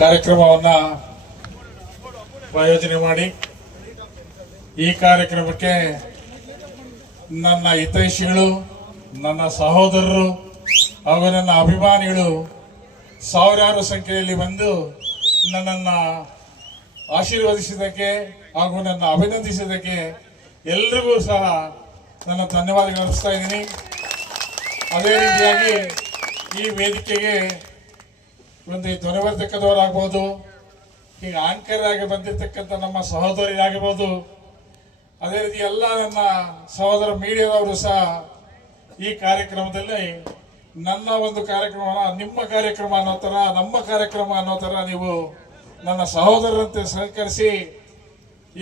ಕಾರ್ಯಕ್ರಮವನ್ನ ಆಯೋಜನೆ ಮಾಡಿ ಈ ಕಾರ್ಯಕ್ರಮಕ್ಕೆ ನನ್ನ ಹಿತೈಷಿಗಳು, ನನ್ನ ಸಹೋದರರು ಹಾಗೂ ನನ್ನ ಅಭಿಮಾನಿಗಳು ಸಾವಿರಾರು ಸಂಖ್ಯೆಯಲ್ಲಿ ಬಂದು ನನ್ನನ್ನು ಆಶೀರ್ವದಿಸಿದ್ದಕ್ಕೆ ಹಾಗೂ ನನ್ನ ಅಭಿನಂದಿಸಿದ್ದಕ್ಕೆ ಎಲ್ರಿಗೂ ಸಹ ನನ್ನ ಧನ್ಯವಾದಗಳು ಅರ್ಪಿಸ್ತಾ ಇದ್ದೀನಿ. ಅದೇ ರೀತಿಯಾಗಿ ಈ ವೇದಿಕೆಗೆ ಒಂದು ಧ್ವನಿವರ್ಧಕದವರಾಗ್ಬೋದು, ಈಗ ಆಂಕರ್ ಆಗಿ ಬಂದಿರತಕ್ಕಂಥ ನಮ್ಮ ಸಹೋದರಿಯಾಗಿರ್ಬೋದು, ಅದೇ ರೀತಿ ಎಲ್ಲ ನನ್ನ ಸಹೋದರ ಮೀಡಿಯಾದವರು ಸಹ ಈ ಕಾರ್ಯಕ್ರಮದಲ್ಲಿ ನನ್ನ ಒಂದು ಕಾರ್ಯಕ್ರಮನ ನಿಮ್ಮ ಕಾರ್ಯಕ್ರಮ ಅನ್ನೋ ಥರ, ನಮ್ಮ ಕಾರ್ಯಕ್ರಮ ಅನ್ನೋ ಥರ ನೀವು ನನ್ನ ಸಹೋದರರಂತೆ ಸಹಕರಿಸಿ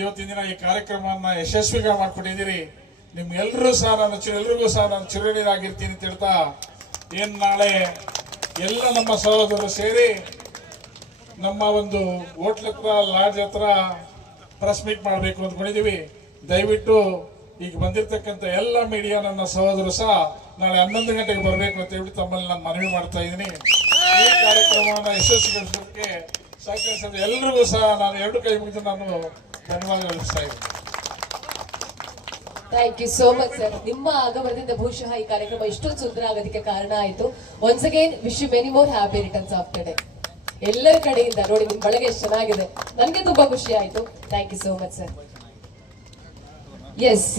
ಇವತ್ತಿನ ದಿನ ಈ ಕಾರ್ಯಕ್ರಮವನ್ನು ಯಶಸ್ವಿగా ಮಾಡಿಕೊಟ್ಟಿದ್ದೀರಿ. ನಿಮ್ಗೆಲ್ಲರೂ ಸಹ ಎಲ್ರಿಗೂ ಸಹ ನಾನು ಚಿರಋಣಿಯಾಗಿರ್ತೀನಿ ಅಂತ ಹೇಳ್ತಾ, ಏನು ನಾಳೆ ಎಲ್ಲ ನಮ್ಮ ಸಹೋದರರು ಸೇರಿ ನಮ್ಮ ಒಂದು ಹೋಟ್ಲ್ ಹತ್ರ, ಲಾಡ್ಜ್ ಹತ್ರ ಪ್ರೆಸ್ ಮೀಟ್ ಮಾಡಬೇಕು ಅಂದ್ಕೊಂಡಿದ್ದೀವಿ. ದಯವಿಟ್ಟು ಈಗ ಬಂದಿರತಕ್ಕಂಥ ಎಲ್ಲ ಮೀಡಿಯಾ ನನ್ನ ಸಹೋದರರು ಸಹ ನಾಳೆ 11 ಗಂಟೆಗೆ ಬರಬೇಕು ಅಂತ ಹೇಳಿ ತಮ್ಮಲ್ಲಿ ನಾನು ಮನವಿ ಮಾಡ್ತಾ ಇದ್ದೀನಿ. ಈ ಕಾರ್ಯಕ್ರಮವನ್ನು ಯಶಸ್ವಿಗೊಳಿಸೋದಕ್ಕೆ ಸಹಕರಿಸಿದ ಎಲ್ಲರಿಗೂ ಸಹ ನಾನು 2 ಕೈ ಮುಗಿದು ನಾನು ಧನ್ಯವಾದ ಅರ್ಪಿಸ್ತಾ ಇದ್ದೀನಿ. Thank you so much sir. ನಿಮ್ಮ ಆಗಮನದಿಂದ ಬಹುಶಃ ಈ ಕಾರ್ಯಕ್ರಮ ಇಷ್ಟೊಂದು ಸುಂದರ ಆಗೋದಕ್ಕೆ ಕಾರಣ ಆಯಿತು. Once again wish you many more happy returns of the day. ಎಲ್ಲರ ಕಡೆಯಿಂದ ನೋಡಿ ನಿಮ್ಮ ಬಳಗ ಎಷ್ಟು ಚೆನ್ನಾಗಿದೆ, ನನಗೆ ತುಂಬಾ ಖುಷಿ ಆಯಿತು. Thank you so much sir. S